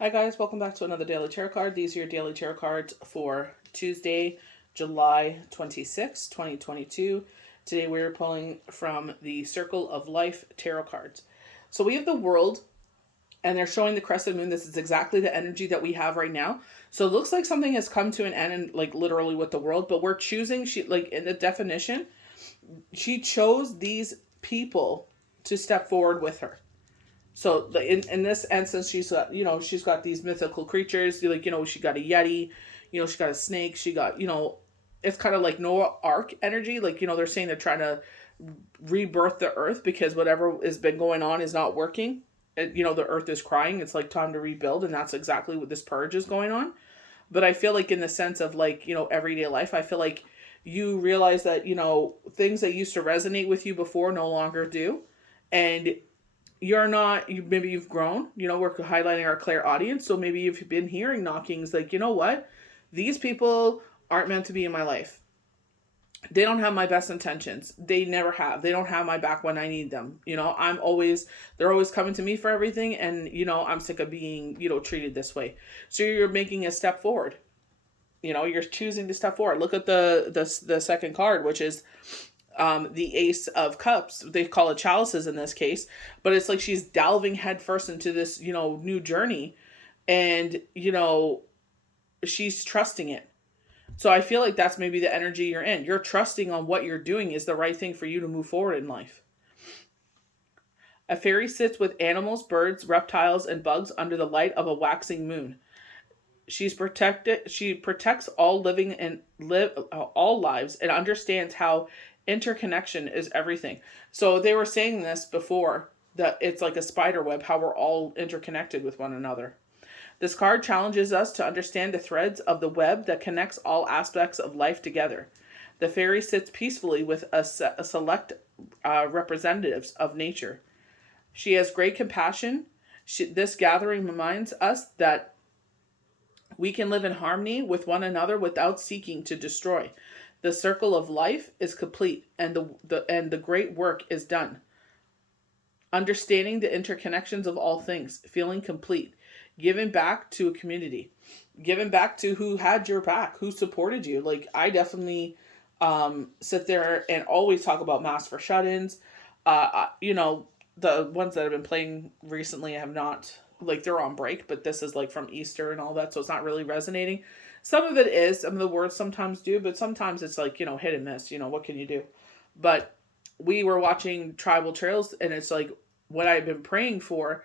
Hi guys, welcome back to another daily tarot card. These are your daily tarot cards for Tuesday, July 26, 2022. Today we're pulling from the Circle of Life tarot cards. So we have the World, and they're showing the crescent moon. This is exactly the energy that we have right now. So it looks like something has come to an end, and like literally with the World, but we're choosing, she like in the definition, she chose these people to step forward with her. So in this instance, she's got these mythical creatures. She got a yeti, she got a snake. She got it's kind of like Noah Ark energy. They're saying they're trying to rebirth the earth because whatever has been going on is not working. The earth is crying. It's like time to rebuild, and that's exactly what this purge is going on. But I feel like in the sense of everyday life, I feel like you realize that things that used to resonate with you before no longer do, and maybe you've grown. We're highlighting our clear audience, so maybe you've been hearing knockings like, what, these people aren't meant to be in my life. They don't have my best intentions. They never have. They don't have my back when I need them. They're always coming to me for everything, and I'm sick of being treated this way. So you're making a step forward. You're choosing to step forward. Look at the second card, which is the Ace of Cups. They call it Chalices in this case, but it's like she's delving headfirst into this new journey, and she's trusting it. So I feel like that's maybe the energy you're in. You're trusting on what you're doing is the right thing for you to move forward in life. A fairy sits with animals, birds, reptiles, and bugs under the light of a waxing moon. She protects all living and all lives, and understands how interconnection is everything. So they were saying this before, that it's like a spider web, how we're all interconnected with one another. This card challenges us to understand the threads of the web that connects all aspects of life together. The fairy sits peacefully with a select representatives of nature. She has great compassion. This gathering reminds us that we can live in harmony with one another without seeking to destroy. The circle of life is complete, and the great work is done. Understanding the interconnections of all things, feeling complete, giving back to a community, giving back to who had your back, who supported you. Like, I definitely sit there and always talk about Mass for Shut-ins. The ones that have been playing recently have not, like, they're on break, but this is like from Easter and all that, so it's not really resonating. Some of it is, some of the words sometimes do, but sometimes it's like, hit and miss. What can you do? But we were watching Tribal Trails, and it's like what I've been praying for.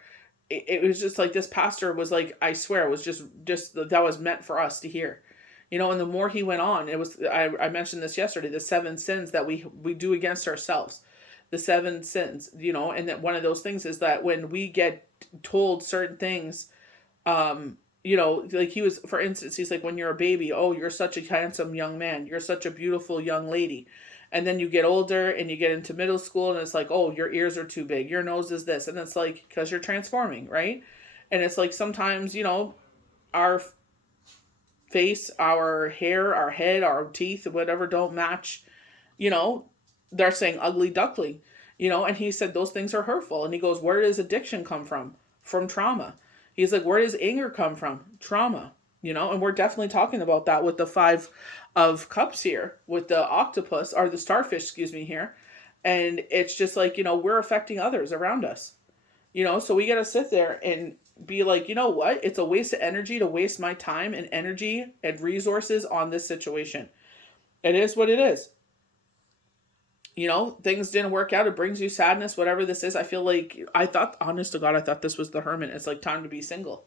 It was just like this pastor was like, I swear, it was just that was meant for us to hear. And the more he went on, it was, I mentioned this yesterday, the 7 sins that we do against ourselves. The 7 sins, and that one of those things is that when we get told certain things, like he was, for instance, he's like, when you're a baby, oh, you're such a handsome young man, you're such a beautiful young lady. And then you get older and you get into middle school, and it's like, oh, your ears are too big, your nose is this. And it's like, because you're transforming, right? And it's like sometimes, our face, our hair, our head, our teeth, whatever don't match, they're saying ugly duckling, and he said those things are hurtful. And he goes, where does addiction come from? From trauma. He's like, where does anger come from? Trauma. And we're definitely talking about that with the 5 of Cups here, with the octopus, or the starfish, excuse me, here. And it's just like, we're affecting others around us. So we got to sit there and be like, you know what? It's a waste of energy to waste my time and energy and resources on this situation. It is what it is. Things didn't work out. It brings you sadness, whatever this is. I feel like, honest to God, I thought this was the Hermit. It's like time to be single.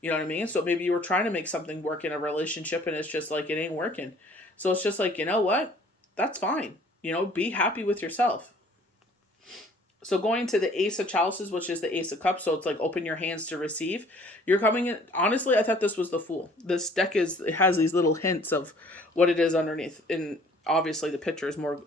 You know what I mean? So maybe you were trying to make something work in a relationship, and it's just like, it ain't working. So it's just like, you know what? That's fine. Be happy with yourself. So going to the Ace of Chalices, which is the Ace of Cups, so it's like open your hands to receive. You're coming in. Honestly, I thought this was the Fool. This deck it has these little hints of what it is underneath. And obviously the picture is more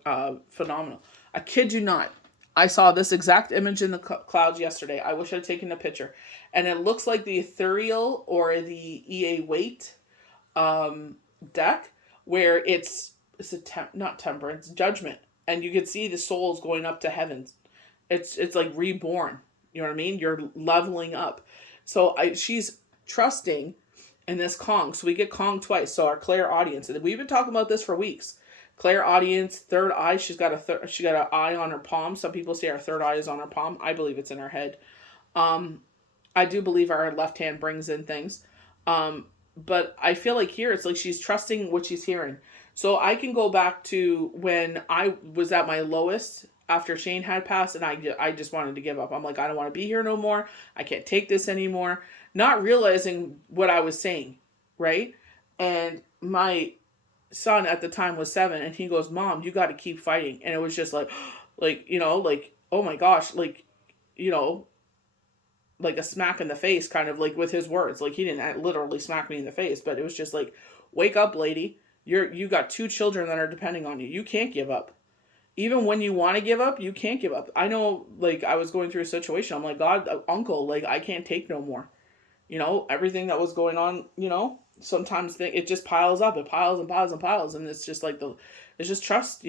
phenomenal. I kid you not. I saw this exact image in the clouds yesterday. I wish I'd taken a picture. And it looks like the Ethereal or the EA Weight deck, where it's not Temperance, Judgment. And you can see the souls going up to heavens. It's like reborn. You know what I mean? You're leveling up. So she's trusting in this Kong. So we get Kong twice. So our clairaudience, and we've been talking about this for weeks. Clairaudience, third eye. She got an eye on her palm. Some people say our third eye is on her palm. I believe it's in her head. I do believe our left hand brings in things. But I feel like here it's like she's trusting what she's hearing. So I can go back to when I was at my lowest after Shane had passed, and I just wanted to give up. I'm like, I don't want to be here no more. I can't take this anymore. Not realizing what I was saying, right? And my son at the time was 7, and he goes, Mom, you got to keep fighting. And it was just like, oh my gosh, like a smack in the face, kind of like with his words. Like he didn't literally smack me in the face, but it was just like, wake up, lady. You got 2 children that are depending on you. You can't give up. Even when you want to give up, you can't give up. I know, like, I was going through a situation. I'm like, God, uncle, like, I can't take no more. Everything that was going on, sometimes it just piles up. It piles and piles and piles. And it's just like, it's just trust,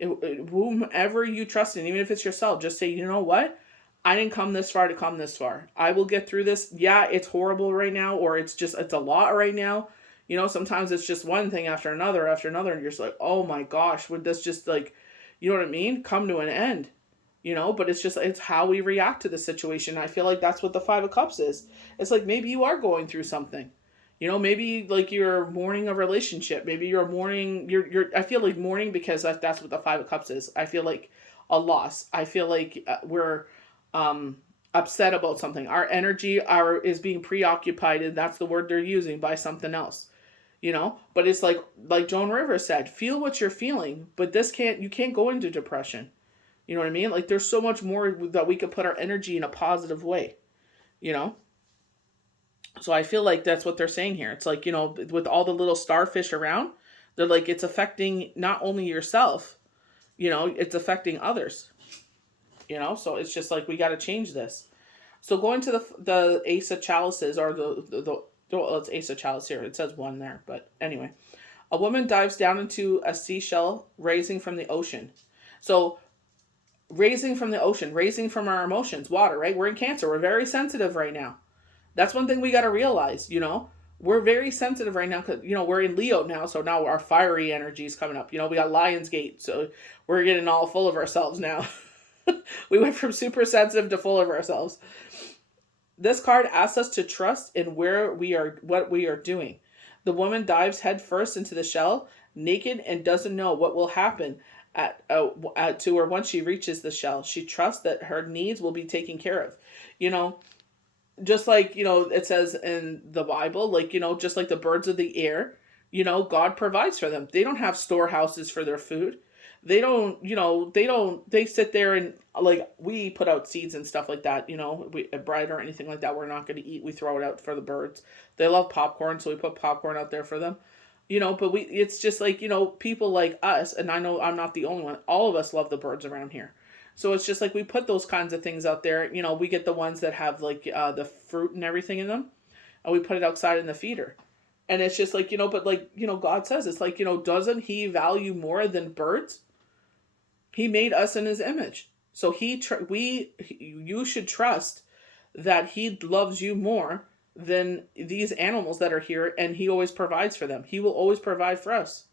whomever you trust in, even if it's yourself, just say, you know what? I didn't come this far to come this far. I will get through this. Yeah, it's horrible right now, or it's a lot right now. Sometimes it's just one thing after another, and you're just like, oh my gosh, would this just like, you know what I mean? Come to an end, but it's how we react to the situation. I feel like that's what the 5 of Cups is. It's like, maybe you are going through something, maybe like you're mourning a relationship. Maybe you're mourning, I feel like mourning because that's what the 5 of Cups is. I feel like a loss. I feel like we're upset about something. Our energy is being preoccupied, and that's the word they're using, by something else. But it's like Joan Rivers said, feel what you're feeling, but you can't go into depression. You know what I mean? Like, there's so much more that we could put our energy in a positive way, So I feel like that's what they're saying here. It's like, with all the little starfish around, they're like, it's affecting not only yourself, it's affecting others, So it's just like, we got to change this. So going to the Ace of Chalices, or it's Ace of Chalice here. It says 1 there, but anyway. A woman dives down into a seashell, raising from the ocean. So, raising from the ocean, raising from our emotions, water, right? We're in Cancer. We're very sensitive right now. That's one thing we got to realize, We're very sensitive right now because, we're in Leo now, so now our fiery energy is coming up. We got Lionsgate, so we're getting all full of ourselves now. We went from super sensitive to full of ourselves. This card asks us to trust in what we are doing. The woman dives headfirst into the shell, naked, and doesn't know what will happen to her once she reaches the shell. She trusts that her needs will be taken care of. Just like, it says in the Bible, like, just like the birds of the air, God provides for them. They don't have storehouses for their food. They don't, they sit there and, like, we put out seeds and stuff like that, bread or anything like that we're not going to eat. We throw it out for the birds. They love popcorn, so we put popcorn out there for them. But it's just like, people like us, and I know I'm not the only one, all of us love the birds around here. So it's just like, we put those kinds of things out there. We get the ones that have, like, the fruit and everything in them, and we put it outside in the feeder. And it's just like, but like, God says, it's like, doesn't he value more than birds? He made us in his image. So you should trust that he loves you more than these animals that are here, and he always provides for them. He will always provide for us.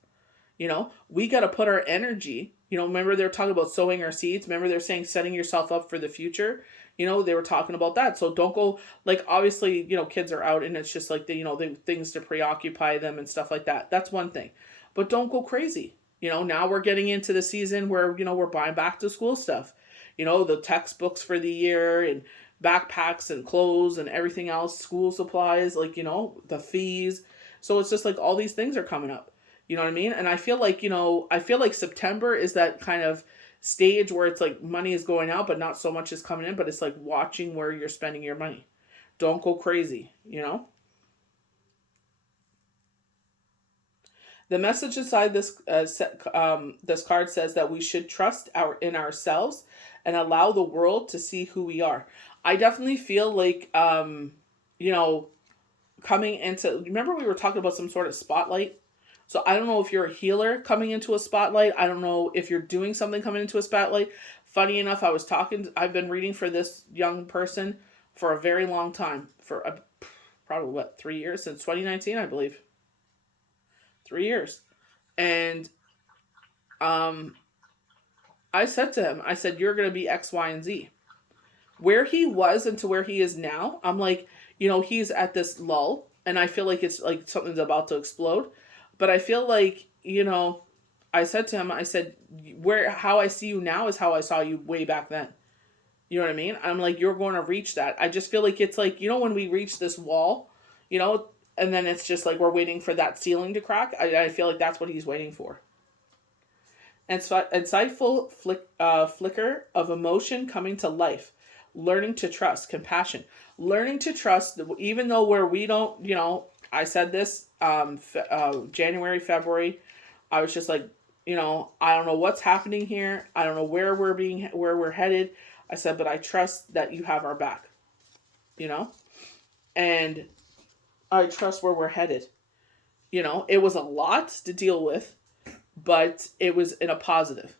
We got to put our energy, remember they're talking about sowing our seeds. Remember they're saying setting yourself up for the future. They were talking about that. So don't go, like, obviously, kids are out and it's just like the things to preoccupy them and stuff like that. That's one thing. But don't go crazy. Now we're getting into the season where, we're buying back to school stuff. The textbooks for the year and backpacks and clothes and everything else, school supplies, like, the fees. So it's just like all these things are coming up. You know what I mean? And I feel like September is that kind of stage where it's like money is going out, but not so much is coming in, but it's like watching where you're spending your money. Don't go crazy, The message inside this card says that we should trust in ourselves and allow the world to see who we are. I definitely feel like, coming into, remember we were talking about some sort of spotlight? So I don't know if you're a healer coming into a spotlight. I don't know if you're doing something coming into a spotlight. Funny enough, I've been reading for this young person for a very long time, for probably, what, 3 years? Since 2019, I believe. 3 years. And I said to him, I said, you're going to be X, Y, and Z. Where he was and to where he is now, I'm like, he's at this lull. And I feel like it's like something's about to explode. But I feel like, I said to him, I said, how I see you now is how I saw you way back then. You know what I mean? I'm like, you're going to reach that. I just feel like it's like, when we reach this wall, and then it's just like we're waiting for that ceiling to crack. I feel like that's what he's waiting for. And so, insightful flicker of emotion coming to life. Learning to trust, compassion. Learning to trust, even though where we don't, I said this January, February. I was just like, I don't know what's happening here. I don't know where we're headed. I said, but I trust that you have our back, and I trust where we're headed. It was a lot to deal with, but it was in a positive,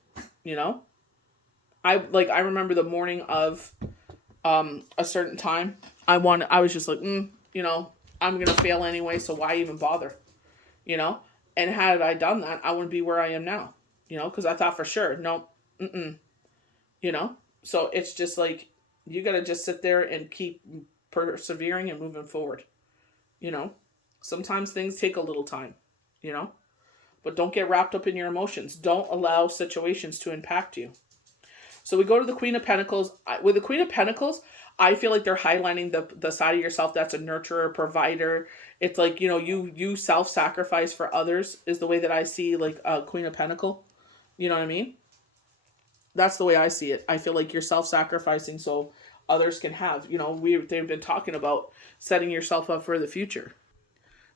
I remember the morning of a certain time. I was just like, I'm going to fail anyway, so why even bother, And had I done that, I wouldn't be where I am now, because I thought for sure, no, So it's just like, you got to just sit there and keep persevering and moving forward, Sometimes things take a little time, But don't get wrapped up in your emotions. Don't allow situations to impact you. So we go to the Queen of Pentacles. With the Queen of Pentacles, I feel like they're highlighting the side of yourself that's a nurturer, provider. It's like, you self-sacrifice for others is the way that I see like a Queen of Pentacle. You know what I mean? That's the way I see it. I feel like you're self-sacrificing so others can have. They've been talking about setting yourself up for the future.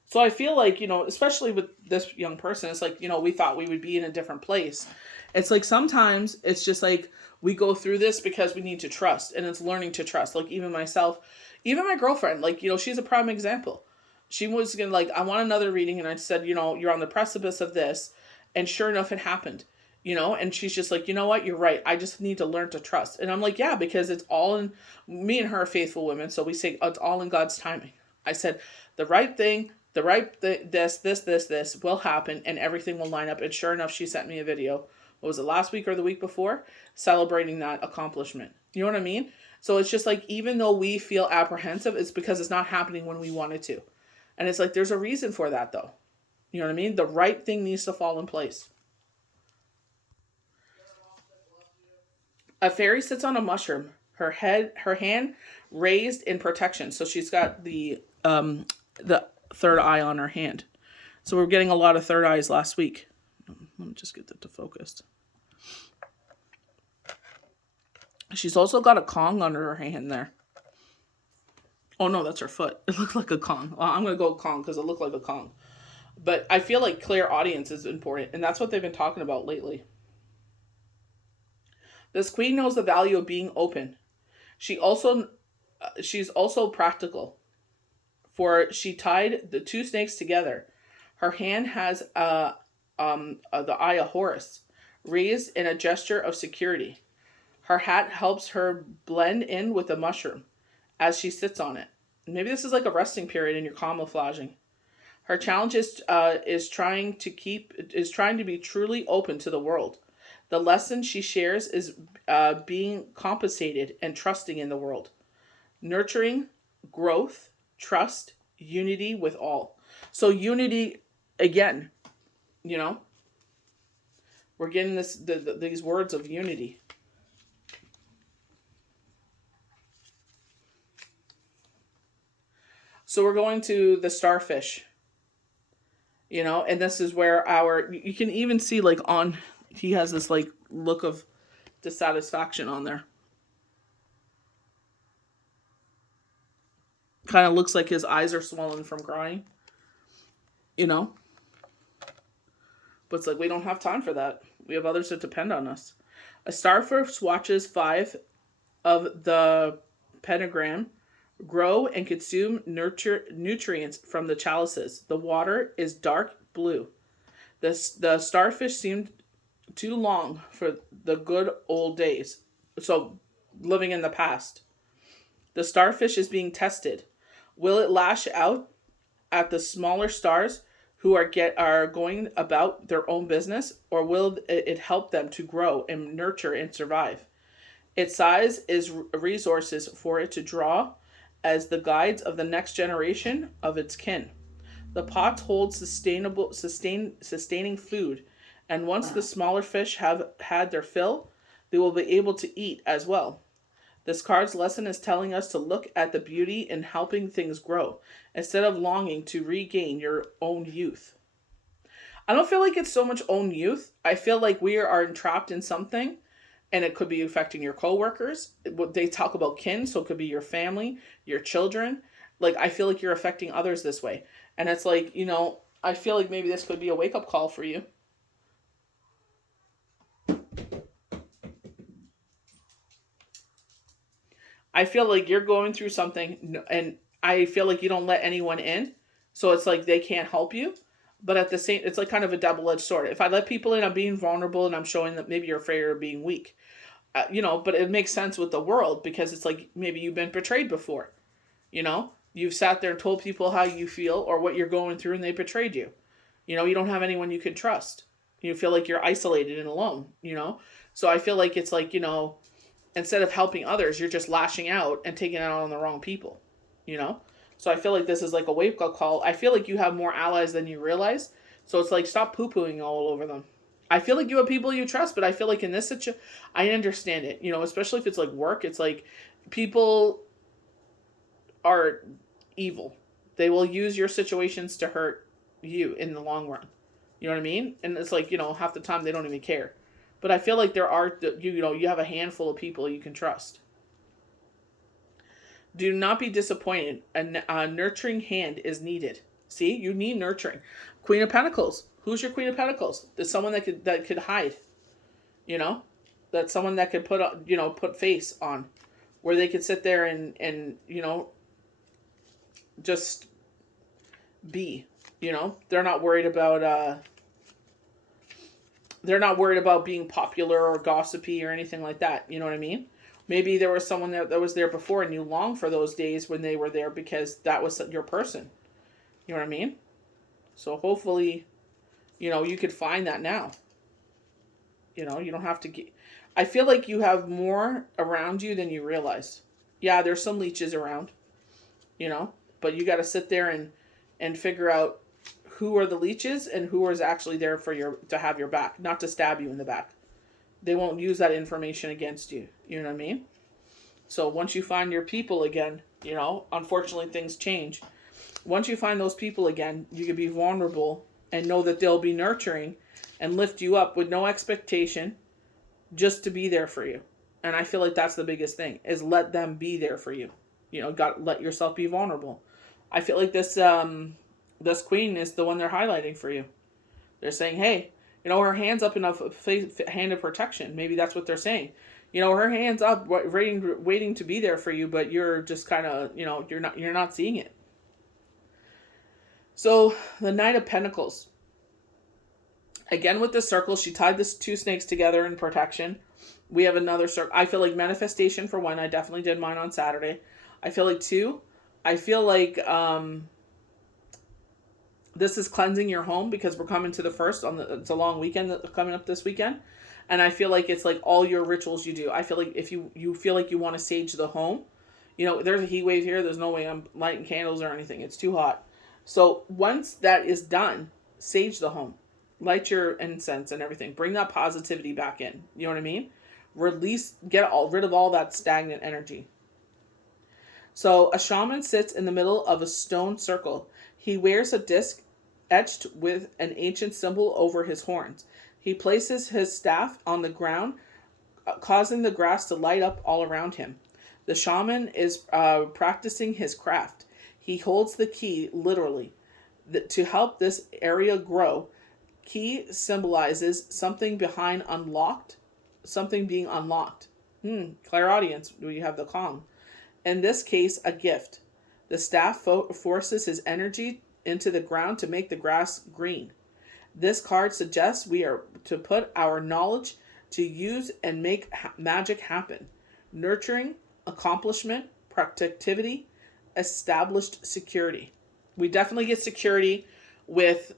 So I feel like, especially with this young person, it's like, we thought we would be in a different place. It's like sometimes it's just like we go through this because we need to trust, and it's learning to trust. Like even myself, even my girlfriend, like, she's a prime example. She was going to like, I want another reading. And I said, you're on the precipice of this. And sure enough, it happened, and she's just like, you know what? You're right. I just need to learn to trust. And I'm like, yeah, because it's all in, me and her are faithful women. So we say it's all in God's timing. I said, the right thing, this will happen and everything will line up. And sure enough, she sent me a video. What was it, last week or the week before? Celebrating that accomplishment. You know what I mean? So it's just like, even though we feel apprehensive, it's because it's not happening when we want it to. And it's like, there's a reason for that though. You know what I mean? The right thing needs to fall in place. A fairy sits on a mushroom. Her hand raised in protection. So she's got the third eye on her hand. So we're getting a lot of third eyes last week. Let me just get that to focus. She's also got a Kong under her hand there. Oh no, that's her foot. It looked like a Kong. Well, I'm going to go Kong because it looked like a Kong. But I feel like clear audience is important. And that's what they've been talking about lately. This queen knows the value of being open. She's also practical. For she tied the two snakes together. Her hand has the eye of Horus, raised in a gesture of security. Her hat helps her blend in with the mushroom as she sits on it. Maybe this is like a resting period and you're camouflaging. Her challenge is trying to be truly open to the world. The lesson she shares is being compensated and trusting in the world. Nurturing, growth, trust, unity with all. So unity, again, we're getting these words of unity. So we're going to the starfish, and this is where you can even see like he has this like look of dissatisfaction on there. Kind of looks like his eyes are swollen from crying, But it's like, we don't have time for that. We have others that depend on us. A starfish watches 5 of the pentagram grow and consume nutrients from the chalices. The water is dark blue. The starfish seemed too long for the good old days. So living in the past. The starfish is being tested. Will it lash out at the smaller stars who are going about their own business, or will it help them to grow and nurture and survive? Its size is resources for it to draw as the guides of the next generation of its kin. The pots hold sustaining food, and once the smaller fish have had their fill, they will be able to eat as well. This card's lesson is telling us to look at the beauty in helping things grow, instead of longing to regain your own youth. I don't feel like it's so much own youth. I feel like we are entrapped in something, and it could be affecting your coworkers. They talk about kin, so it could be your family, your children. Like, I feel like you're affecting others this way. And it's like, I feel like maybe this could be a wake-up call for you. I feel like you're going through something, and I feel like you don't let anyone in. So it's like they can't help you. But at the same, it's like kind of a double-edged sword. If I let people in, I'm being vulnerable, and I'm showing that maybe you're afraid of being weak. But it makes sense with the world, because it's like maybe you've been betrayed before. You've sat there and told people how you feel or what you're going through, and they betrayed you. You don't have anyone you can trust. You feel like you're isolated and alone, So I feel like it's like, instead of helping others, you're just lashing out and taking it out on the wrong people, So I feel like this is like a wake-up call. I feel like you have more allies than you realize. So it's like, stop poo-pooing all over them. I feel like you have people you trust, but I feel like in this situation, I understand it, especially if it's like work. It's like people are evil. They will use your situations to hurt you in the long run. You know what I mean? And it's like, half the time they don't even care. But I feel like there are, you have a handful of people you can trust. Do not be disappointed. A nurturing hand is needed. See, you need nurturing. Queen of Pentacles. Who's your Queen of Pentacles? There's someone that could hide. That's someone that could put face on, where they could sit there and just be. They're not worried about being popular or gossipy or anything like that. You know what I mean? Maybe there was someone that was there before, and you long for those days when they were there because that was your person. You know what I mean? So hopefully, you could find that now. You don't have to get... I feel like you have more around you than you realize. Yeah, there's some leeches around, but you got to sit there and figure out who are the leeches and who is actually there to have your back, not to stab you in the back. They won't use that information against you. You know what I mean? So once you find your people again, unfortunately things change. Once you find those people again, you can be vulnerable and know that they'll be nurturing and lift you up with no expectation, just to be there for you. And I feel like that's the biggest thing, is let them be there for you. Let yourself be vulnerable. I feel like this queen is the one they're highlighting for you. They're saying, hey, her hand's up in a hand of protection. Maybe that's what they're saying. Her hand's up, waiting to be there for you, but you're just kind of, you're not seeing it. So the Knight of Pentacles. Again, with the circle, she tied the two snakes together in protection. We have another circle. I feel like manifestation for one. I definitely did mine on Saturday. I feel like two. I feel like this is cleansing your home, because we're coming to the first it's a long weekend coming up this weekend. And I feel like it's like all your rituals you do. I feel like if you feel like you want to sage the home, there's a heat wave here. There's no way I'm lighting candles or anything. It's too hot. So once that is done, sage the home. Light your incense and everything. Bring that positivity back in. You know what I mean? Get rid of all that stagnant energy. So a shaman sits in the middle of a stone circle. He wears a disc etched with an ancient symbol over his horns. He places his staff on the ground, causing the grass to light up all around him. The shaman is practicing his craft. He holds the key, literally, to help this area grow. Key symbolizes something being unlocked. Clairaudience, we have the calm. In this case, a gift. The staff forces his energy into the ground to make the grass green. This card suggests we are to put our knowledge to use and make magic happen. Nurturing, accomplishment, productivity, established security. We definitely get security with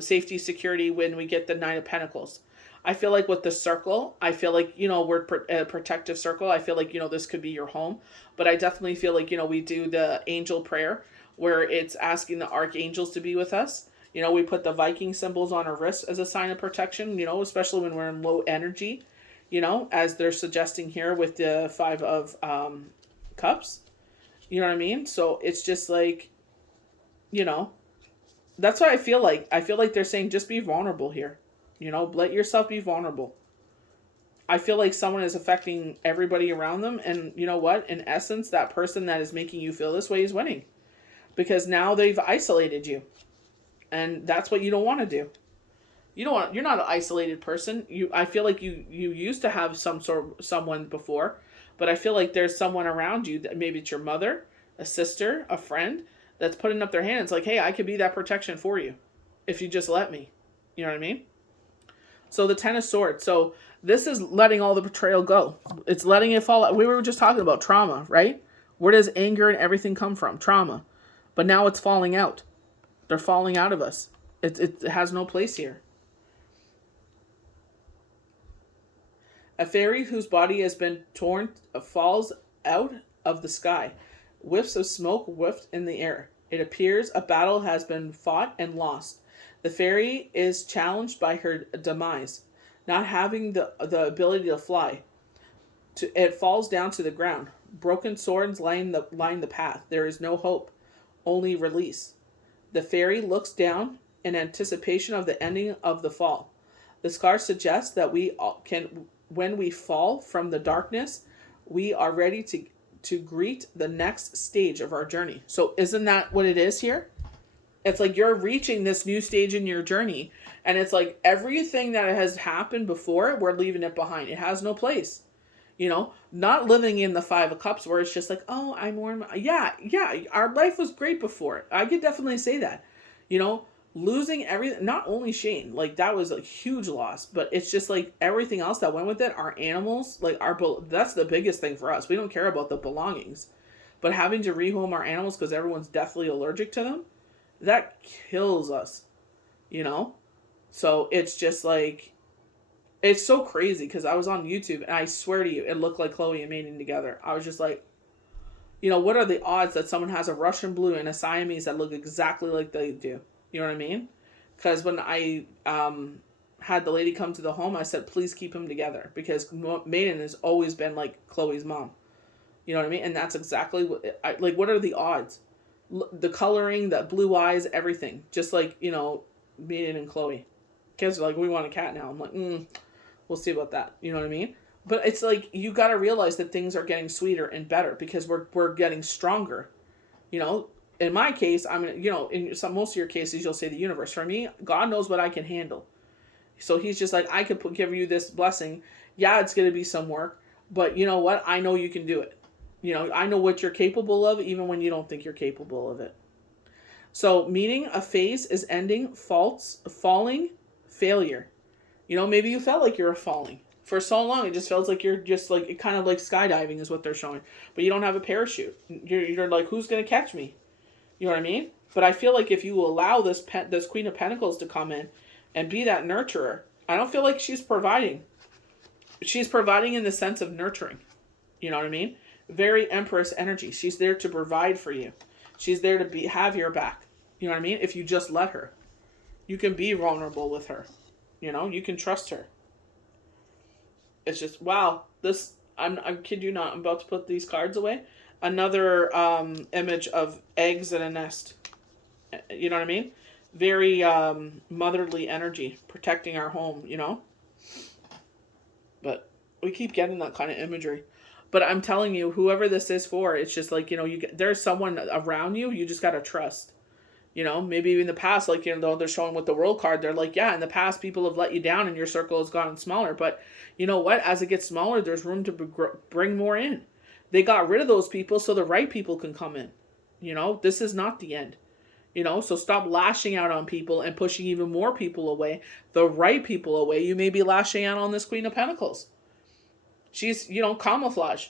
safety security when we get the Nine of Pentacles. I feel like with the circle, I feel like, we're a protective circle. I feel like, this could be your home. But I definitely feel like, we do the angel prayer where it's asking the archangels to be with us. We put the Viking symbols on our wrists as a sign of protection, especially when we're in low energy, as they're suggesting here with the Five of Cups. You know what I mean? So it's just like, that's what I feel like. I feel like they're saying just be vulnerable here. Let yourself be vulnerable. I feel like someone is affecting everybody around them. And you know what? In essence, that person that is making you feel this way is winning. Because now they've isolated you. And that's what you don't want to do. You're not an isolated person. I feel like you used to have someone before. But I feel like there's someone around you, that maybe it's your mother, a sister, a friend, that's putting up their hands like, hey, I could be that protection for you if you just let me. You know what I mean? So the Ten of Swords. So this is letting all the betrayal go. It's letting it fall out. We were just talking about trauma, right? Where does anger and everything come from? Trauma. But now it's falling out. They're falling out of us. It has no place here. A fairy whose body has been torn falls out of the sky. Whiffs of smoke whiffed in the air. It appears a battle has been fought and lost. The fairy is challenged by her demise, not having the ability to fly. It falls down to the ground. Broken swords line the path. There is no hope, only release. The fairy looks down in anticipation of the ending of the fall. The scar suggests that when we fall from the darkness, we are ready to greet the next stage of our journey. So isn't that what it is here? It's like you're reaching this new stage in your journey. And it's like everything that has happened before, we're leaving it behind. It has no place. Not living in the Five of Cups where it's just like, oh, I'm more. Yeah, our life was great before. I could definitely say that. Losing everything, not only Shane, like that was a huge loss, but it's just like everything else that went with it, our animals, like that's the biggest thing for us. We don't care about the belongings, but having to rehome our animals because everyone's deathly allergic to them, that kills us, So it's just like, it's so crazy because I was on YouTube and I swear to you, it looked like Chloe and Mating together. I was just like, what are the odds that someone has a Russian blue and a Siamese that look exactly like they do? You know what I mean? Because when I had the lady come to the home, I said, please keep them together. Because Maiden has always been like Chloe's mom. You know what I mean? And that's exactly what are the odds? The coloring, the blue eyes, everything. Just like, Maiden and Chloe. Kids are like, we want a cat now. I'm like, we'll see about that. You know what I mean? But it's like, you got to realize that things are getting sweeter and better because we're getting stronger. In my case, in most of your cases, you'll say the universe. For me, God knows what I can handle. So he's just like, I could give you this blessing. Yeah, it's going to be some work, but you know what? I know you can do it. I know what you're capable of, even when you don't think you're capable of it. So meaning a phase is ending, falling, failure. Maybe you felt like you were falling. For so long, it just feels like you're just like, it kind of like skydiving is what they're showing. But you don't have a parachute. You're like, who's going to catch me? You know what I mean? But I feel like if you allow this Queen of Pentacles to come in and be that nurturer, I don't feel like she's providing. She's providing in the sense of nurturing. You know what I mean? Very Empress energy. She's there to provide for you. She's there to have your back. You know what I mean? If you just let her. You can be vulnerable with her. You can trust her. It's just, wow. I kid you not. I'm about to put these cards away. Another image of eggs in a nest. You know what I mean? Very motherly energy, protecting our home, But we keep getting that kind of imagery. But I'm telling you, whoever this is for, it's just like, there's someone around you, you just got to trust. Maybe in the past, like, they're showing with the World card, they're like, yeah, in the past, people have let you down and your circle has gotten smaller. But you know what? As it gets smaller, there's room to bring more in. They got rid of those people so the right people can come in. This is not the end. So stop lashing out on people and pushing even more people away. The right people away. You may be lashing out on this Queen of Pentacles. She's, camouflage.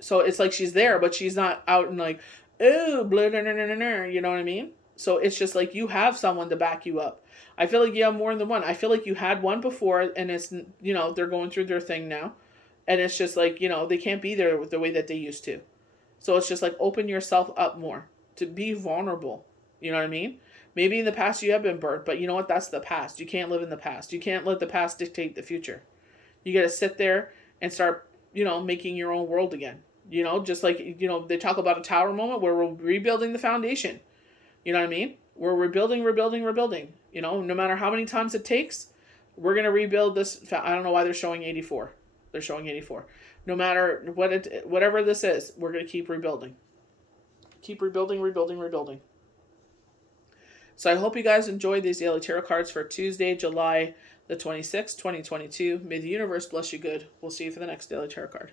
So it's like she's there, but she's not out and like, oh, blah, blah, blah, blah, blah, you know what I mean? So it's just like you have someone to back you up. I feel like you have more than one. I feel like you had one before, and it's, you know, they're going through their thing now. And it's just like, you know, they can't be there the way that they used to. So it's just like open yourself up more to be vulnerable. You know what I mean? Maybe in the past you have been burnt, but you know what? That's the past. You can't live in the past. You can't let the past dictate the future. You got to sit there and start, you know, making your own world again. You know, just like, you know, they talk about a tower moment where we're rebuilding the foundation. You know what I mean? We're rebuilding. You know, no matter how many times it takes, we're going to rebuild this. I don't know why they're showing 84. They're showing 84. No matter whatever this is, we're going to keep rebuilding. Keep rebuilding. So I hope you guys enjoyed these daily tarot cards for Tuesday, July the 26th, 2022. May the universe bless you good. We'll see you for the next daily tarot card.